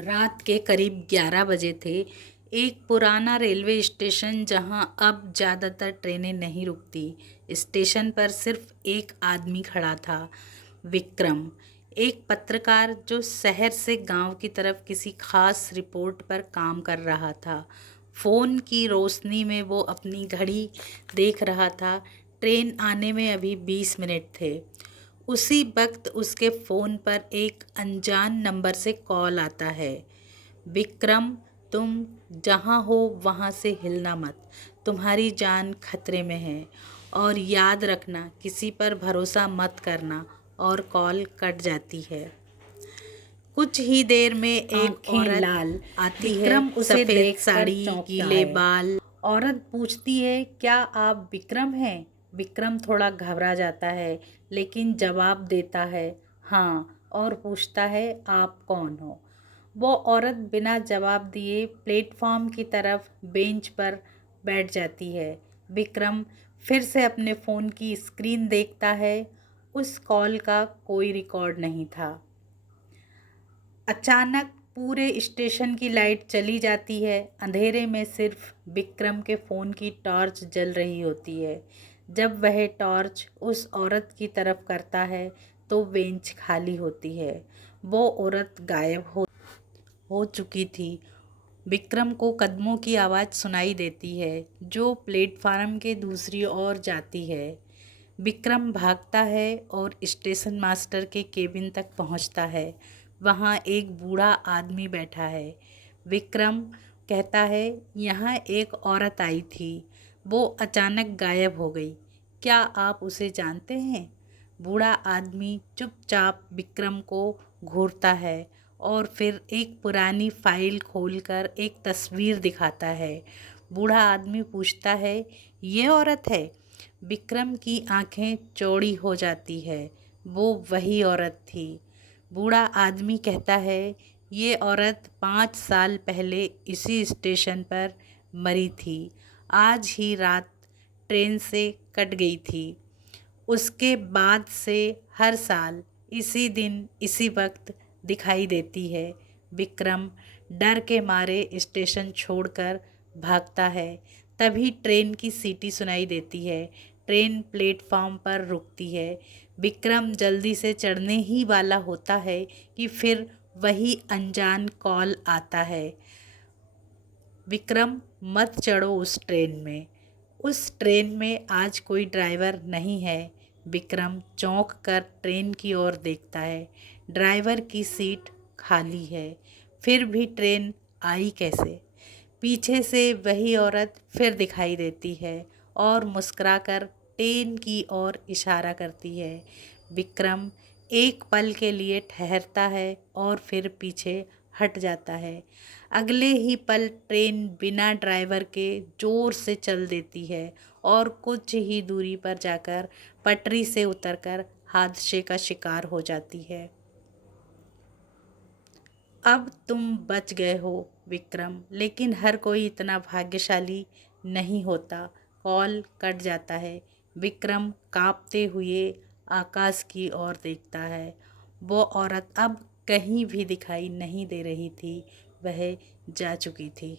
रात के करीब 11 बजे थे। एक पुराना रेलवे स्टेशन जहां अब ज़्यादातर ट्रेनें नहीं रुकती। स्टेशन पर सिर्फ एक आदमी खड़ा था, विक्रम। एक पत्रकार जो शहर से गांव की तरफ किसी खास रिपोर्ट पर काम कर रहा था। फ़ोन की रोशनी में वो अपनी घड़ी देख रहा था। ट्रेन आने में अभी 20 मिनट थे। उसी वक्त उसके फ़ोन पर एक अनजान नंबर से कॉल आता है। विक्रम, तुम जहाँ हो वहाँ से हिलना मत, तुम्हारी जान खतरे में है। और याद रखना, किसी पर भरोसा मत करना। और कॉल कट जाती है। कुछ ही देर में एक आंखें औरत लाल। आती है, विक्रम उसे सफ़ेद देखकर साड़ी, चौंकता गीले है। बाल। औरत पूछती है, क्या आप विक्रम हैं? विक्रम थोड़ा घबरा जाता है, लेकिन जवाब देता है, हाँ, और पूछता है, आप कौन हो? वो औरत बिना जवाब दिए प्लेटफॉर्म की तरफ बेंच पर बैठ जाती है। विक्रम फिर से अपने फ़ोन की स्क्रीन देखता है। उस कॉल का कोई रिकॉर्ड नहीं था। अचानक पूरे स्टेशन की लाइट चली जाती है। अंधेरे में सिर्फ विक्रम के फ़ोन की टॉर्च जल रही होती है। जब वह टॉर्च उस औरत की तरफ करता है तो बेंच खाली होती है। वो औरत गायब हो चुकी थी। विक्रम को कदमों की आवाज़ सुनाई देती है जो प्लेटफार्म के दूसरी ओर जाती है। विक्रम भागता है और स्टेशन मास्टर के केबिन तक पहुंचता है। वहां एक बूढ़ा आदमी बैठा है। विक्रम कहता है, यहाँ एक औरत आई थी, वो अचानक गायब हो गई। क्या आप उसे जानते हैं? बूढ़ा आदमी चुपचाप विक्रम को घूरता है और फिर एक पुरानी फाइल खोलकर एक तस्वीर दिखाता है। बूढ़ा आदमी पूछता है, ये औरत है? विक्रम की आंखें चौड़ी हो जाती है। वो वही औरत थी। बूढ़ा आदमी कहता है, ये औरत 5 साल पहले इसी स्टेशन पर मरी थी। आज ही रात ट्रेन से कट गई थी। उसके बाद से हर साल इसी दिन इसी वक्त दिखाई देती है। विक्रम डर के मारे स्टेशन छोड़कर भागता है। तभी ट्रेन की सीटी सुनाई देती है। ट्रेन प्लेटफॉर्म पर रुकती है। विक्रम जल्दी से चढ़ने ही वाला होता है कि फिर वही अनजान कॉल आता है, विक्रम मत चढ़ो उस ट्रेन में। उस ट्रेन में आज कोई ड्राइवर नहीं है। विक्रम चौंक कर ट्रेन की ओर देखता है। ड्राइवर की सीट खाली है। फिर भी ट्रेन आई कैसे? पीछे से वही औरत फिर दिखाई देती है और मुस्कुराकर ट्रेन की ओर इशारा करती है। विक्रम एक पल के लिए ठहरता है और फिर पीछे हट जाता है। अगले ही पल ट्रेन बिना ड्राइवर के ज़ोर से चल देती है और कुछ ही दूरी पर जाकर पटरी से उतरकर हादसे का शिकार हो जाती है। अब तुम बच गए हो विक्रम, लेकिन हर कोई इतना भाग्यशाली नहीं होता। कॉल कट जाता है। विक्रम कांपते हुए आकाश की ओर देखता है। वो औरत अब कहीं भी दिखाई नहीं दे रही थी। वह जा चुकी थी।